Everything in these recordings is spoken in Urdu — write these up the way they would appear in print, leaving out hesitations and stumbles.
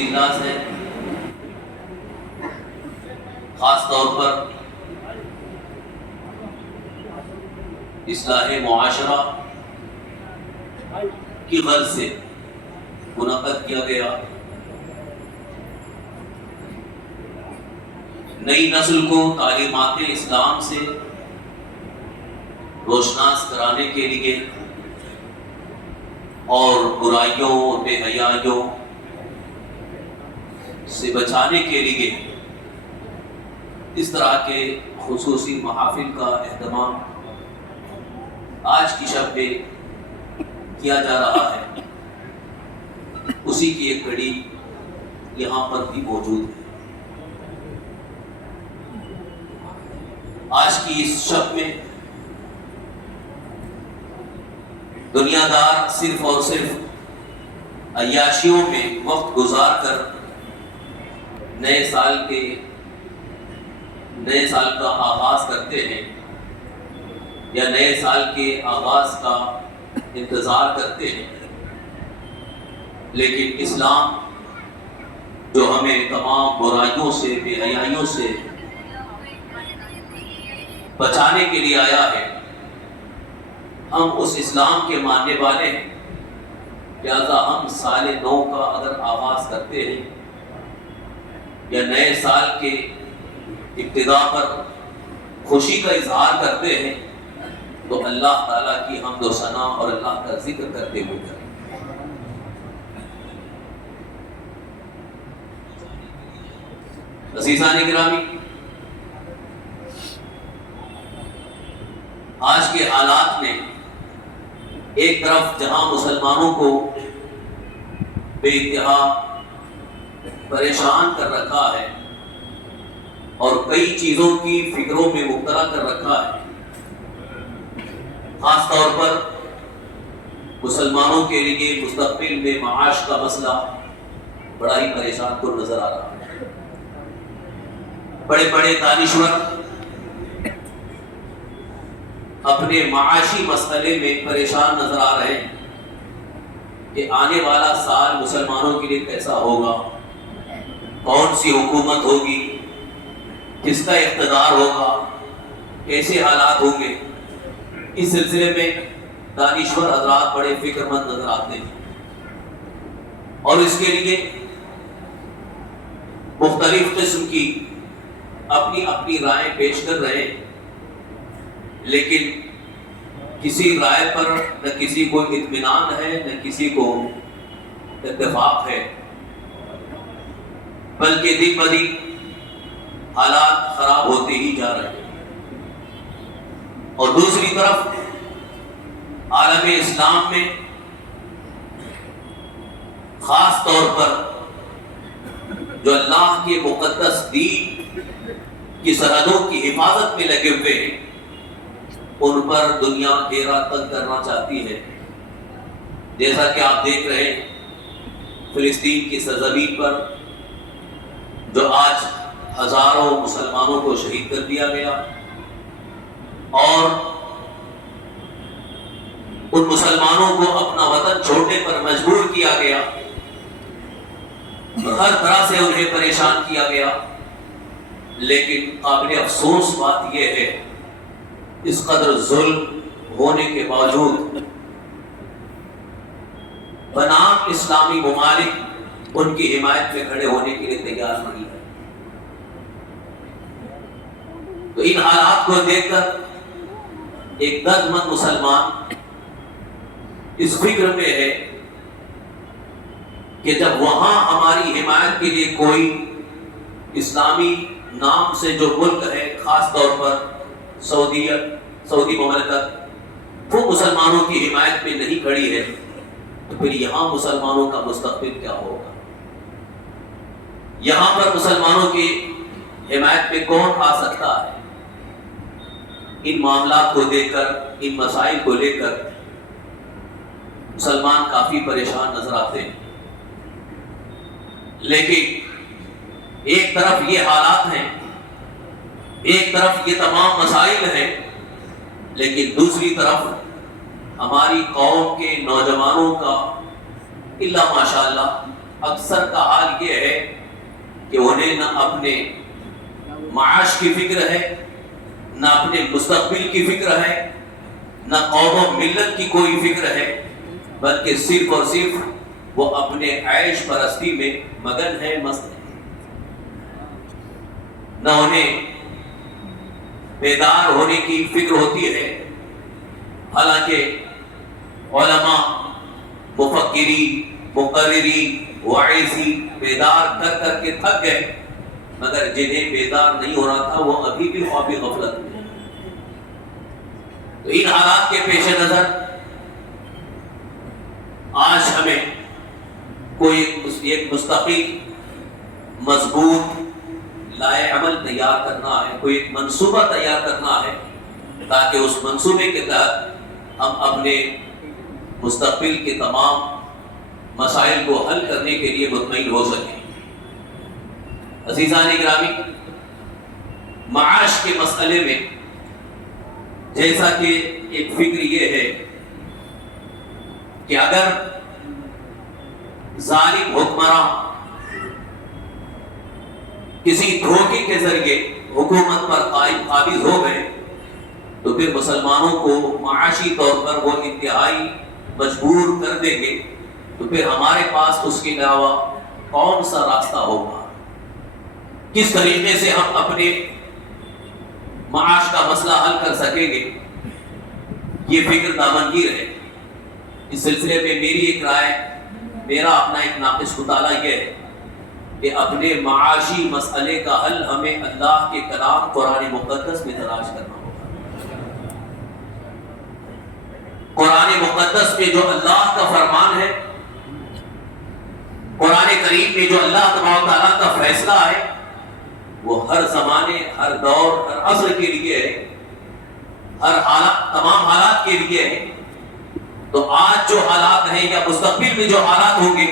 انداز ہے، خاص طور پر اصلاح معاشرہ کی غرض سے منعقد کیا گیا۔ نئی نسل کو تعلیمات اسلام سے روشناس کرانے کے لیے اور برائیوں اور بے حیائیوں سے بچانے کے لیے اس طرح کے خصوصی محافل کا اہتمام آج کی شب میں کیا جا رہا ہے، اسی کی ایک کڑی یہاں پر بھی موجود ہے۔ آج کی اس شب میں دنیا دار صرف اور صرف عیاشیوں میں وقت گزار کر نئے سال کا آغاز کرتے ہیں یا نئے سال کے آغاز کا انتظار کرتے ہیں، لیکن اسلام جو ہمیں تمام برائیوں سے بے حیائیوں سے بچانے کے لیے آیا ہے، ہم اس اسلام کے ماننے والے ہیں، لہذا ہم سال نو کا اگر آغاز کرتے ہیں یا نئے سال کے ابتدا پر خوشی کا اظہار کرتے ہیں تو اللہ تعالیٰ کی حمد و ثنا اور اللہ کا ذکر کرتے ہوئے کریں۔ عزیزان گرامی، آج کے حالات میں ایک طرف جہاں مسلمانوں کو بے انتہا پریشان کر رکھا ہے اور کئی چیزوں کی فکروں میں مبتلا کر رکھا ہے، خاص طور پر مسلمانوں کے لیے مستقبل میں معاش کا مسئلہ بڑا ہی پریشان کن نظر آ رہا ہے۔ بڑے بڑے دانشور اپنے معاشی مسئلے میں پریشان نظر آ رہے ہیں کہ آنے والا سال مسلمانوں کے لیے کیسا ہوگا، کون سی حکومت ہوگی، کس کا اقتدار ہوگا، کیسے حالات ہوں گے۔ اس سلسلے میں دانشور حضرات بڑے فکر مند نظر آتے ہیں اور اس کے لیے مختلف قسم کی اپنی اپنی رائے پیش کر رہے ہیں، لیکن کسی رائے پر نہ کسی کو اطمینان ہے نہ کسی کو اتفاق ہے، بلکہ دن بدن حالات خراب ہوتے ہی جا رہے ہیں۔ اور دوسری طرف عالم اسلام میں خاص طور پر جو اللہ کے مقدس دین کی سرحدوں کی حفاظت میں لگے ہوئے ہیں، ان پر دنیا گھیرا تنگ کرنا چاہتی ہے۔ جیسا کہ آپ دیکھ رہے ہیں فلسطین کی سرزمین پر جو آج ہزاروں مسلمانوں کو شہید کر دیا گیا اور ان مسلمانوں کو اپنا وطن چھوڑنے پر مجبور کیا گیا، ہر طرح سے انہیں پریشان کیا گیا، لیکن قابل افسوس بات یہ ہے اس قدر ظلم ہونے کے باوجود بنام اسلامی ممالک ان کی حمایت میں کھڑے ہونے کے لیے تیار نہیں ہے۔ تو ان حالات کو دیکھ کر ایک درد مند مسلمان اس فکر میں ہے کہ جب وہاں ہماری حمایت کے لیے کوئی اسلامی نام سے جو ملک ہے، خاص طور پر سعودی مملکت، وہ مسلمانوں کی حمایت میں نہیں کھڑی ہے، تو پھر یہاں مسلمانوں کا مستقبل کیا ہوگا؟ یہاں پر مسلمانوں کی حمایت میں کون آ سکتا ہے؟ ان معاملات کو دیکھ کر، ان مسائل کو لے کر مسلمان کافی پریشان نظر آتے ہیں، لیکن ایک طرف یہ حالات ہیں، ایک طرف یہ تمام مسائل ہیں، لیکن دوسری طرف ہماری قوم کے نوجوانوں کا الا ماشاءاللہ اکثر کا حال یہ ہے کہ انہیں نہ اپنے معاش کی فکر ہے، نہ اپنے مستقبل کی فکر ہے، نہ قوم و ملت کی کوئی فکر ہے، بلکہ صرف اور صرف وہ اپنے عیش پرستی میں مگن ہے، مست ہے۔ نہ انہیں بیدار ہونے کی فکر ہوتی ہے، حالانکہ علماء، مفکرین، مقررین، واعظی بیدار کر کر کے تھک گئے، مگر جنہیں بیدار نہیں ہو رہا تھا وہ ابھی بھی خواب غفلت میں۔ تو ان حالات کے پیش نظر آج ہمیں کوئی ایک مستقل مضبوط لائے عمل تیار کرنا ہے، کوئی ایک منصوبہ تیار کرنا ہے، تاکہ اس منصوبے کے تحت ہم اپنے مستقبل کے تمام مسائل کو حل کرنے کے لیے مطمئن ہو سکیں۔ عزیزان گرامی، معاش کے مسئلے میں جیسا کہ ایک فکر یہ ہے کہ اگر ظالم حکمراں کسی دھوکے کے ذریعے حکومت پر قابض ہو گئے تو پھر مسلمانوں کو معاشی طور پر وہ انتہائی مجبور کر دیں گے، تو پھر ہمارے پاس اس کے علاوہ کون سا راستہ ہوگا؟ کس طریقے سے ہم اپنے معاش کا مسئلہ حل کر سکیں گے؟ یہ فکر دامنگیر ہے۔ اس سلسلے میں میری ایک رائے، میرا اپنا ایک ناقص مطالعہ یہ ہے کہ اپنے معاشی مسئلے کا حل ہمیں اللہ کے کلام قرآن مقدس میں تلاش کرنا ہوگا۔ قرآن مقدس میں جو اللہ کا فرمان ہے، قرآن کریم میں جو اللہ تبارک و تعالیٰ کا فیصلہ ہے، وہ ہر زمانے، ہر دور، ہر عصر کے لیے ہے، ہر حالات، تمام حالات کے لیے ہے۔ تو آج جو حالات ہیں یا مستقبل میں جو حالات ہوں گے،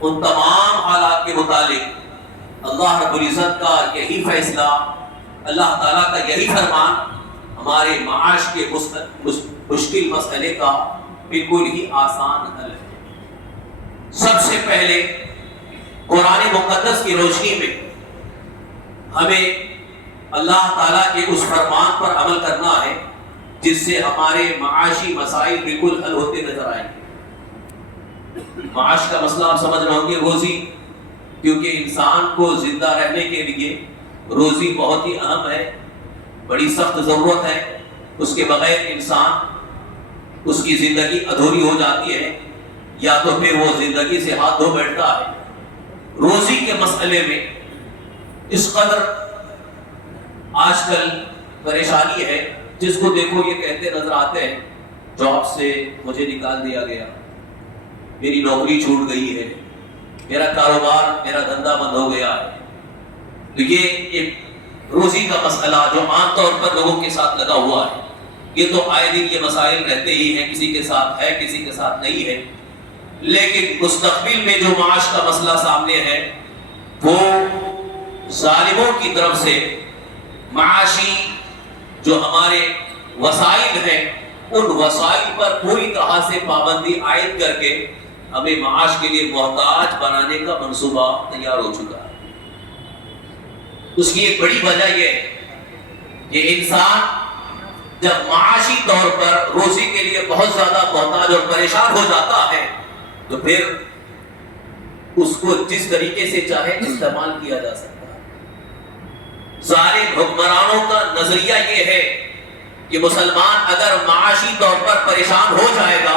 ان تمام حالات کے متعلق اللہ رب العزت کا یہی فیصلہ، اللہ تعالیٰ کا یہی فرمان ہمارے معاش کے مشکل مسئلے کا بالکل ہی آسان حل ہے۔ سب سے پہلے قرآن مقدس کی روشنی میں ہمیں اللہ تعالیٰ کے اس فرمان پر عمل کرنا ہے جس سے ہمارے معاشی مسائل بالکل حل ہوتے نظر آئیں گے۔ معاش کا مسئلہ آپ سمجھ رہے ہوں گے، روزی، کیونکہ انسان کو زندہ رہنے کے لیے روزی بہت ہی اہم ہے، بڑی سخت ضرورت ہے۔ اس کے بغیر انسان، اس کی زندگی ادھوری ہو جاتی ہے، یا تو پھر وہ زندگی سے ہاتھ دھو بیٹھتا ہے۔ روزی کے مسئلے میں اس قدر آج کل پریشانی ہے، جس کو دیکھو یہ کہتے نظر آتے ہیں جاب سے مجھے نکال دیا گیا، میری نوکری چھوٹ گئی ہے، میرا کاروبار، میرا دھندا بند ہو گیا ہے۔ تو یہ ایک روزی کا مسئلہ جو عام طور پر لوگوں کے ساتھ لگا ہوا ہے، یہ تو آئے دن یہ مسائل رہتے ہی ہیں، کسی کے ساتھ ہے، کسی کے ساتھ نہیں ہے۔ لیکن مستقبل میں جو معاش کا مسئلہ سامنے ہے، وہ ظالموں کی طرف سے معاشی جو ہمارے وسائل ہیں، ان وسائل پر پوری طرح سے پابندی عائد کر کے ہمیں معاش کے لیے محتاج بنانے کا منصوبہ تیار ہو چکا ہے۔ اس کی ایک بڑی وجہ یہ ہے کہ انسان جب معاشی طور پر روزی کے لیے بہت زیادہ محتاج اور پریشان ہو جاتا ہے، تو پھر اس کو جس طریقے سے چاہے استعمال کیا جا سکتا ہے۔ ظالم حکمرانوں کا نظریہ یہ ہے کہ مسلمان اگر معاشی طور پر پریشان ہو جائے گا